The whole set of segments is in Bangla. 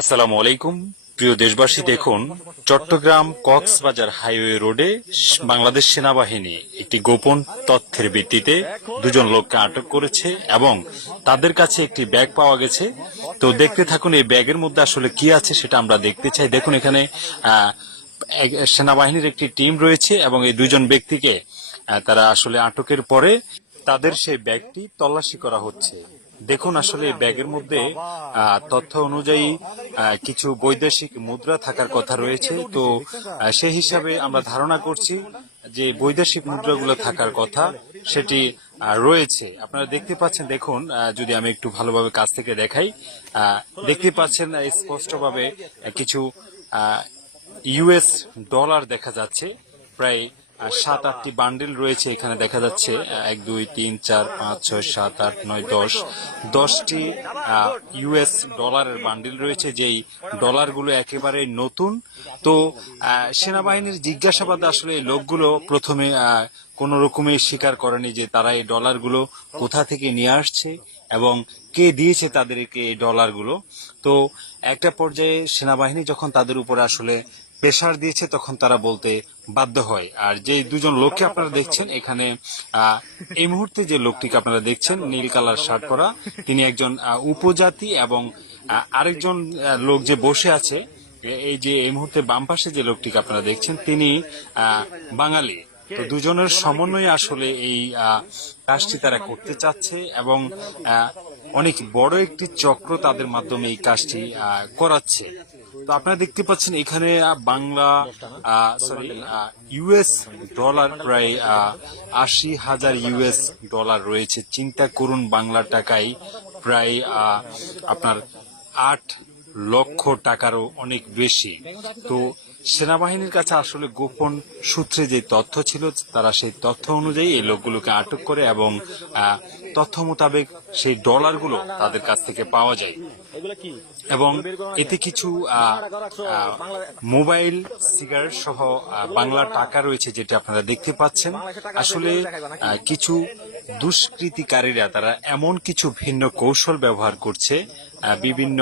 আসসালামু আলাইকুম প্রিয় দেশবাসী, দেখুন চট্টগ্রাম কক্সবাজার হাইওয়ে রোডে বাংলাদেশ সেনাবাহিনী একটি গোপন তথ্যের ভিত্তিতে দুজন লোককে আটক করেছে এবং তাদের কাছে একটি ব্যাগ পাওয়া গেছে। তো দেখতে থাকুন এই ব্যাগের মধ্যে আসলে কি আছে সেটা আমরা দেখতে চাই। দেখুন এখানে সেনাবাহিনীর একটি টিম রয়েছে এবং এই দুজন ব্যক্তিকে তারা আসলে আটকের পরে তাদের সেই ব্যাগটি তল্লাশি করা হচ্ছে। দেখুন আসলে এই ব্যাগের মধ্যে তথ্য অনুযায়ী কিছু বৈদেশিক মুদ্রা থাকার কথা রয়েছে। তো সেই হিসাবে আমরা ধারণা করছি যে বৈদেশিক মুদ্রাগুলো থাকার কথা সেটি রয়েছে। আপনারা দেখতে পাচ্ছেন, দেখুন যদি আমি একটু ভালোভাবে কাছ থেকে দেখাই, দেখতে পাচ্ছেন স্পষ্টভাবে কিছু ইউএস ডলার দেখা যাচ্ছে। প্রায় 7-8টি বান্ডিল রয়েছে এখানে দেখা যাচ্ছে। 1 2 3 4 5 6 7 8 9 10টি ইউএস ডলারের বান্ডিল রয়েছে, যেই ডলারগুলো একেবারে নতুন। তো সেনাবাহিনীর জিজ্ঞাসাবাদে আসলে এই লোকগুলো প্রথমে কোনো রকমে স্বীকার করেনি যে তারা এই ডলারগুলো কোথা থেকে নিয়ে আসছে এবং কে দিয়েছে তাদেরকে এই ডলারগুলো। তো একটা পর্যায়ে সেনাবাহিনী যখন তাদের উপরে আসলে প্রেসার দিয়েছে তখন তারা বলতে বাধ্য হয়। আর যে দুজন লোককে আপনারা দেখছেন এখানে, এই মুহূর্তে যে লোকটিকে আপনারা দেখছেন নীল কালার শার্ট পরা, তিনি একজন উপজাতি এবং আরেকজন লোক যে বসে আছে, এই যে এই মুহূর্তে বাম পাশে যে লোকটিকে আপনারা দেখছেন তিনি বাঙালি। তো দুজনের সমন্বয়ে আসলে এই কাজটি তারা করতে চাচ্ছে এবং অনেক বড় একটি চক্র তাদের মাধ্যমে এই কাজটি করাচ্ছে। তো আপনারা দেখতে পাচ্ছেন এখানে বাংলা ইউএস ডলার প্রায় 80,000 ইউএস ডলার রয়েছে। চিন্তা করুন বাংলা টাকায় প্রায় আপনার 8 লক্ষ টাকারও অনেক বেশি। তো সেনাবাহিনীর কাছে আসলে গোপন সূত্রে যে তথ্য ছিল, তারা সেই তথ্য অনুযায়ী এই লোকগুলোকে আটক করে এবং তথ্য মোতাবেক সেই ডলারগুলো তাদের কাছ থেকে পাওয়া যায় এবং এতে কিছু মোবাইল, সিগারেট সহ বাংলা টাকা রয়েছে যেটা আপনারা দেখতে পাচ্ছেন। আসলে কিছু দুষ্কৃতিকারীরা তারা এমন কিছু ভিন্ন কৌশল ব্যবহার করছে বিভিন্ন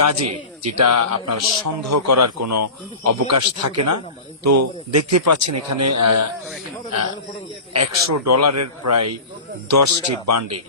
কাজে, যেটা আপনার সন্দেহ করার কোনো অবকাশ থাকে না। তো দেখতে পাচ্ছেন এখানে $100 প্রায় 10টি বান্ডিল।